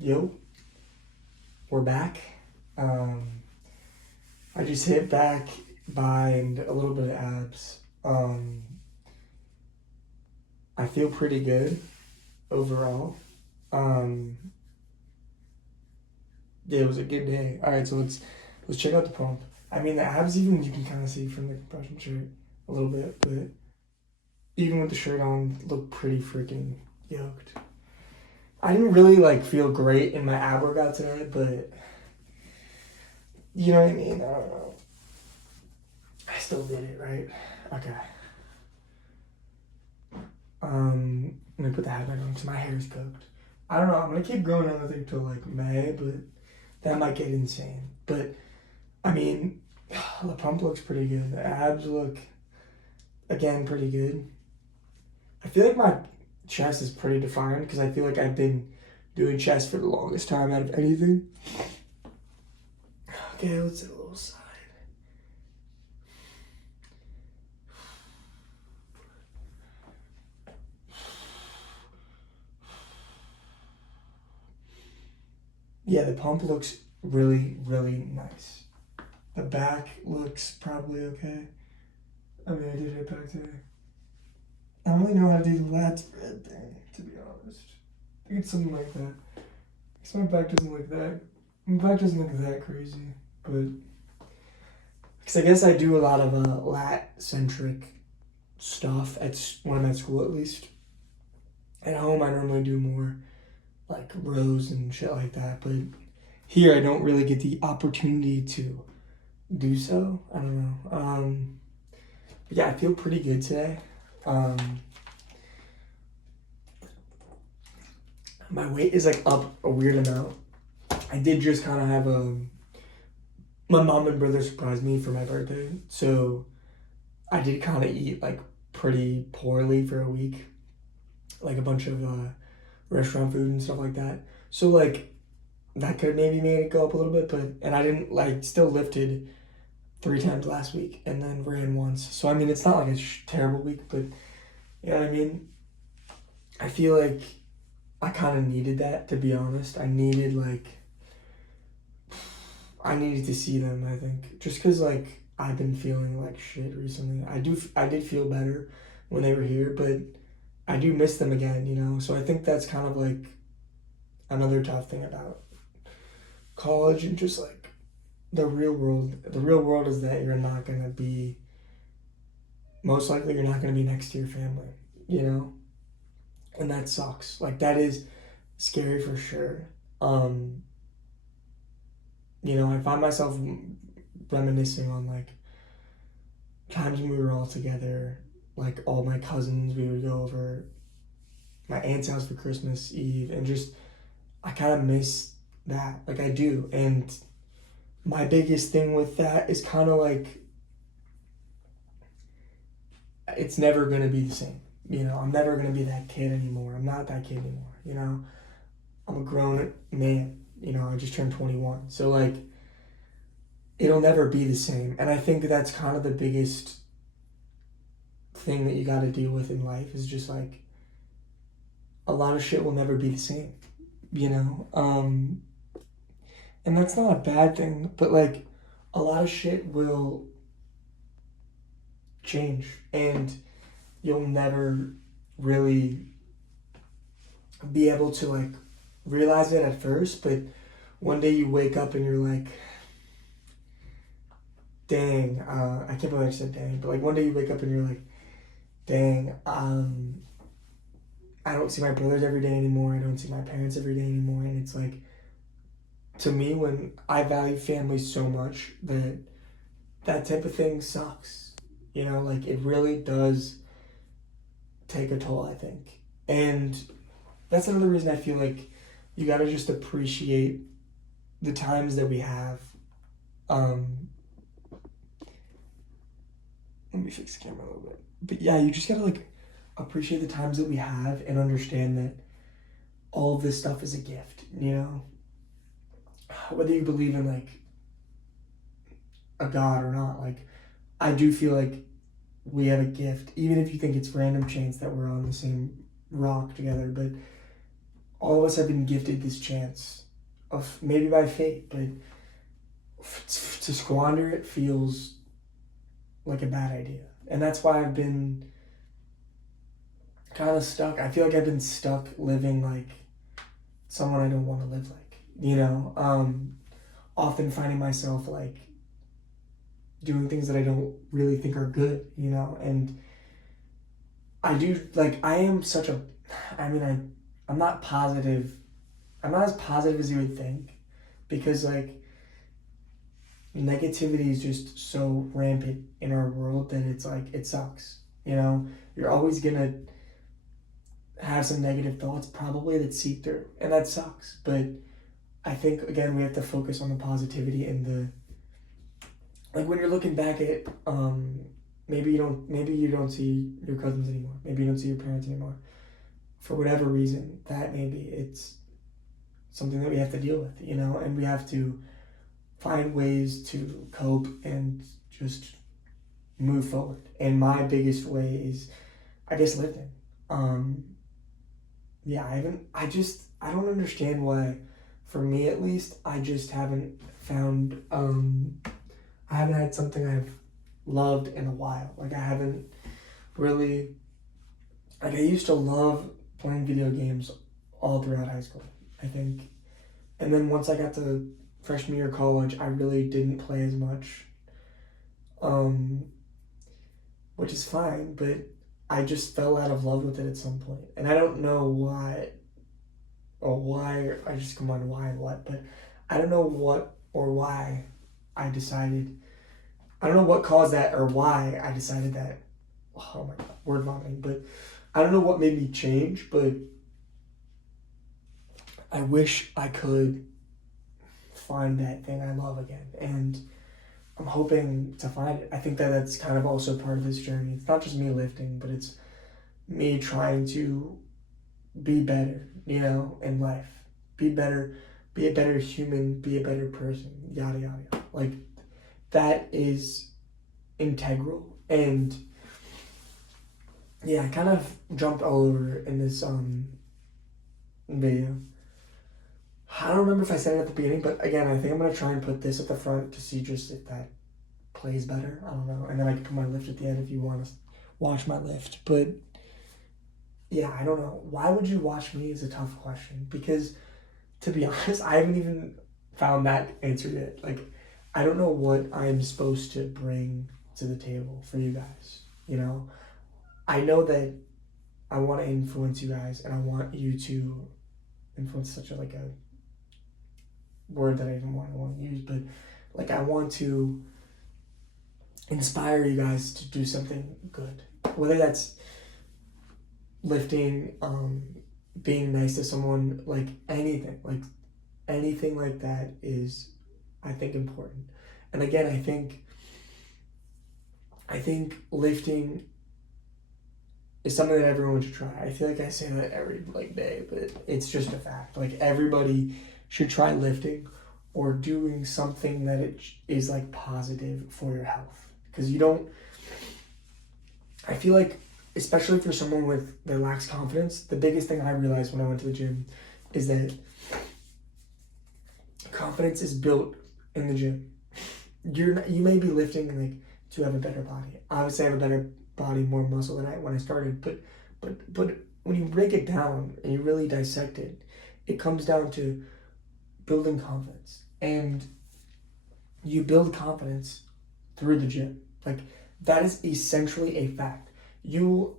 Yo, we're back. I just hit back behind a little bit of abs. I feel pretty good overall. Um, yeah, it was a good day. All right, so let's check out the pump. I mean, the abs even you can kind of see from the compression shirt a little bit, but even with the shirt on, look pretty freaking yoked. I didn't really feel great in my ab workout today, but you know what I mean? I don't know. I still did it, right? Okay. Let me put the hat back on because my hair is cooked. I don't know. I'm gonna keep growing another thing till May, but that might get insane. But I mean, the pump looks pretty good. The abs look again pretty good. I feel like my chest is pretty defined because I feel like I've been doing chest for the longest time out of anything. Okay, let's do a little side. Yeah, the pump looks really, really nice. The back looks probably okay. I mean, I did hit back today. I don't really know how to do the lat spread thing, to be honest. I think it's something like that. Because my back doesn't look that. My back doesn't look that crazy, but because I guess I do a lot of lat centric stuff when I'm at school at least. At home, I normally do more like rows and shit like that, but here I don't really get the opportunity to do so. I don't know. But yeah, I feel pretty good today. My weight is up a weird amount. I did just kind of have my mom and brother surprised me for my birthday, so I did kind of eat pretty poorly for a week, like a bunch of restaurant food and stuff like that. So that could maybe made it go up a little bit, and I didn't still lifted 3 times last week and then ran once. So I mean, it's not like a terrible week, but you know what I mean? I feel like I kind of needed that, to be honest. I needed to see them, I think. Just because I've been feeling like shit recently. I did feel better when they were here, but I do miss them again, you know? So I think that's kind of another tough thing about college and just the real world. The real world is that you're not going to be, most likely you're not going to be next to your family, you know? And that sucks. That is scary for sure. You know, I find myself reminiscing on times when we were all together, all my cousins, we would go over my aunt's house for Christmas Eve, and just I kind of miss that. I do. And my biggest thing with that is kind of it's never going to be the same. You know, I'm never going to be that kid anymore. I'm not that kid anymore, you know? I'm a grown man, you know, I just turned 21. So it'll never be the same. And I think that's kind of the biggest thing that you got to deal with in life is just a lot of shit will never be the same, you know? And that's not a bad thing, but a lot of shit will change and you'll never really be able to realize it at first, but one day you wake up and you're dang, I can't believe I said dang, but one day you wake up and you're dang, I don't see my brothers every day anymore, I don't see my parents every day anymore, and it's to me, when I value family so much, that type of thing sucks, you know, it really does take a toll, I think, and that's another reason I feel you gotta just appreciate the times that we have. Let me fix the camera a little bit. But yeah, you just gotta appreciate the times that we have and understand that all of this stuff is a gift, you know? Whether you believe in a God or not, I do feel we have a gift, even if you think it's random chance that we're on the same rock together, but all of us have been gifted this chance of, maybe by fate, but to squander it feels like a bad idea. And that's why I've been kind of stuck. I feel like I've been stuck living like someone I don't want to live like, often finding myself like doing things that I don't really think are good, and I do, like, I am such a, I'm not positive, I'm not as positive as you would think, because like negativity is just so rampant in our world that it's like, it sucks, you're always gonna have some negative thoughts probably that seep through, and that sucks. But I think, again, we have to focus on the positivity and like when you're looking back at maybe you don't see your cousins anymore, maybe you don't see your parents anymore, for whatever reason that maybe, it's something that we have to deal with, and we have to find ways to cope and just move forward. And my biggest way is, I guess, lifting. Yeah, I don't understand why, for me at least, I just haven't found, I haven't had something I've loved in a while. Like, I haven't really, like, I used to love playing video games all throughout high school, I think. And then once I got to freshman year of college, I really didn't play as much, which is fine, but I just fell out of love with it at some point. And I don't know why, I just come on why and what, but I don't know what or why I decided, I don't know what caused that or why I decided that, oh my God, word vomiting, but I don't know what made me change, but I wish I could find that thing I love again, and I'm hoping to find it. I think that that's kind of also part of this journey. It's not just me lifting, but it's me trying to be better, in life. Be better, be a better human, be a better person, yada, yada, yada. Like, that is integral. And yeah, I kind of jumped all over in this video. I don't remember if I said it at the beginning, but again, I think I'm going to try and put this at the front to see just if that plays better. I don't know. And then I can put my lift at the end if you want to watch my lift. But yeah, I don't know. Why would you watch me is a tough question, because to be honest, I haven't even found that answer yet. Like, I don't know what I'm supposed to bring to the table for you guys, I know that I want to influence you guys, and I want you to influence, such a word that I even want to use, but like, I want to inspire you guys to do something good, whether that's lifting, being nice to someone, like anything like that is, I think, important. And again, I think lifting is something that everyone should try. I feel like I say that every day, but it's just a fact. Like, everybody should try lifting or doing something that it is like positive for your health, because I feel like, especially for someone that lacks confidence, the biggest thing I realized when I went to the gym is that confidence is built in the gym. You may be lifting like to have a better body. Obviously, I have a better body, more muscle than when I started. But when you break it down and you really dissect it, it comes down to building confidence, and you build confidence through the gym. Like, that is essentially a fact. Even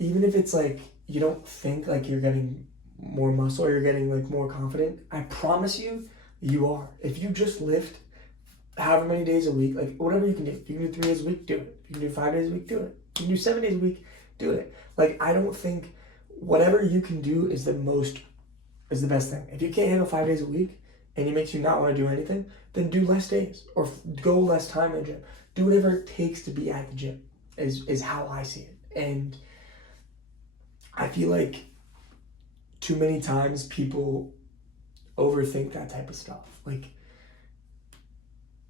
if it's like you don't think like you're getting more muscle or you're getting like more confident, I promise you are. If you just lift however many days a week, like whatever you can do. If you can do 3 days a week, do it. If you can do 5 days a week, do it. If you can do 7 days a week, do it. Like, I don't think whatever you can do is the best thing. If you can't handle 5 days a week and it makes you not want to do anything, then do less days or go less time in the gym. Do whatever it takes to be at the gym is how I see it. And I feel like too many times people overthink that type of stuff. Like,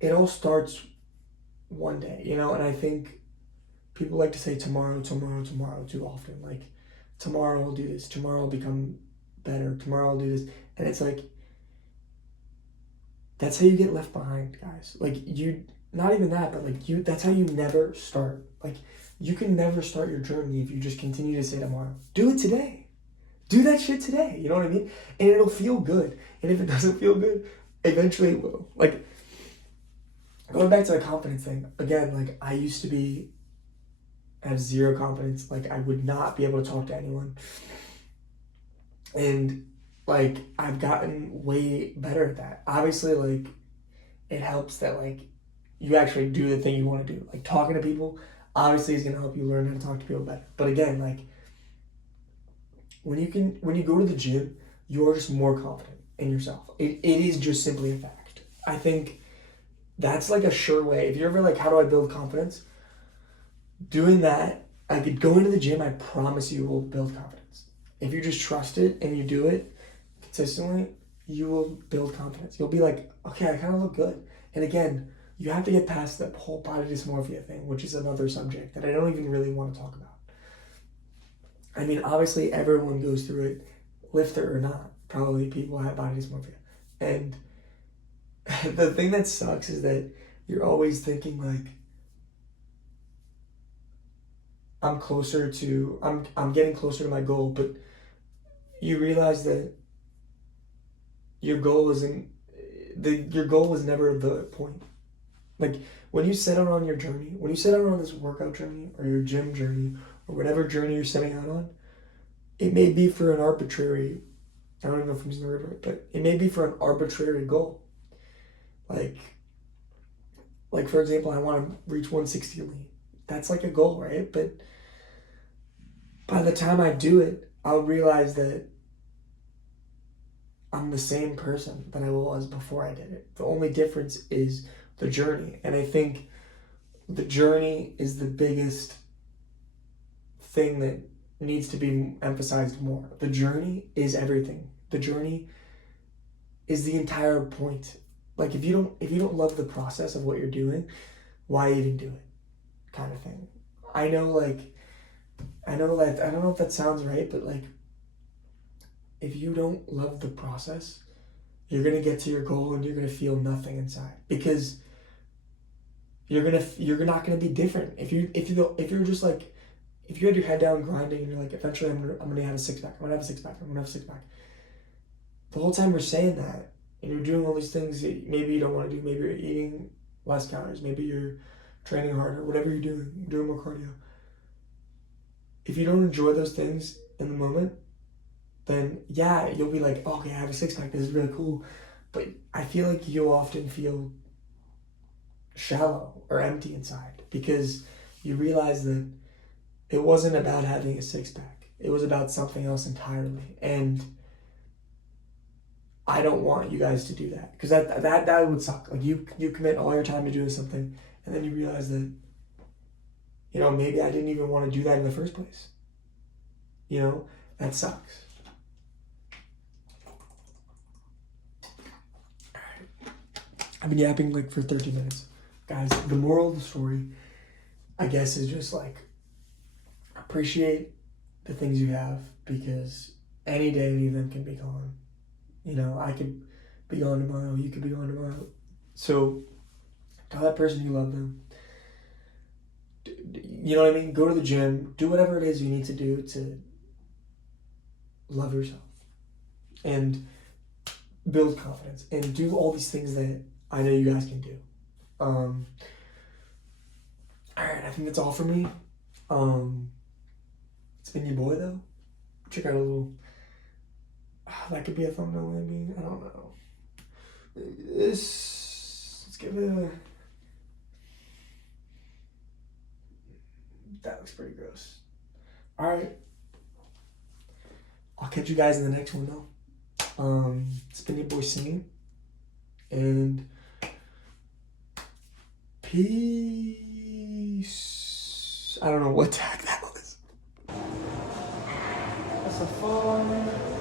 it all starts one day, and I think people like to say tomorrow too often. Like, tomorrow I'll do this, tomorrow I'll become better, tomorrow I'll do this. And it's like, that's how you get left behind, guys. Like, you, not even that, but like, that's how you never start. Like, you can never start your journey if you just continue to say tomorrow. Do it today. Do that shit today. You know what I mean? And it'll feel good. And if it doesn't feel good, eventually it will. Like, going back to the confidence thing, again, like, I used to have zero confidence. Like, I would not be able to talk to anyone. And, like, I've gotten way better at that. Obviously, like, it helps that, like, you actually do the thing you want to do. Like, talking to people, obviously, is going to help you learn how to talk to people better. But again, like, when you go to the gym, you're just more confident in yourself. It is just simply a fact. I think that's like a sure way. If you're ever like, how do I build confidence? Doing that, I could go into the gym, I promise you will build confidence. If you just trust it and you do it consistently, you will build confidence. You'll be like, okay, I kind of look good. And again, you have to get past that whole body dysmorphia thing, which is another subject that I don't even really want to talk about. I mean, obviously everyone goes through it, lifter or not. Probably people have body dysmorphia. And the thing that sucks is that you're always thinking like, I'm getting closer to my goal, but you realize that your goal was never the point. Like, when you set out on your journey, when you set out on this workout journey or your gym journey or whatever journey you're setting out on, it may be for an arbitrary, I don't even know if I'm using the word right, but it may be for an arbitrary goal. Like for example, I want to reach 160 lean. That's like a goal, right? But by the time I do it, I'll realize that I'm the same person that I was before I did it. The only difference is the journey. And I think the journey is the biggest thing that needs to be emphasized more. The journey is everything. The journey is the entire point. Like, if you don't love the process of what you're doing, why even do it? Kind of thing. I know I don't know if that sounds right, but like, if you don't love the process, you're gonna get to your goal and you're gonna feel nothing inside, because you're not gonna be different. If you're just like, if you had your head down grinding and you're like, eventually I'm gonna have a six pack. I'm gonna have a six pack. I'm gonna have a six pack. The whole time you're saying that and you're doing all these things that maybe you don't want to do. Maybe you're eating less calories. Maybe you're training harder. Whatever you're doing more cardio. If you don't enjoy those things in the moment, then yeah, you'll be like, oh, okay, I have a six pack. This is really cool. But I feel like you'll often feel shallow or empty inside, because you realize that it wasn't about having a six pack. It was about something else entirely. And I don't want you guys to do that, because that would suck. Like, you commit all your time to doing something, and then you realize that, you know, maybe I didn't even want to do that in the first place. You know, that sucks. I've been yapping like for 30 minutes. Guys, the moral of the story, I guess, is just like, appreciate the things you have, because any day any of them can be gone. You know, I could be gone tomorrow, you could be gone tomorrow. So tell that person you love them. You know what I mean? Go to the gym, do whatever it is you need to do to love yourself and build confidence and do all these things that I know you guys can do. All right, I think that's all for me. It's been your boy, though. Check out a little, that could be a thumbnail maybe, I don't know. Let's give it a, that looks pretty gross. All right, I'll catch you guys in the next one though. It's been your boy Singing, and peace. I don't know what tag that was. That's a fun.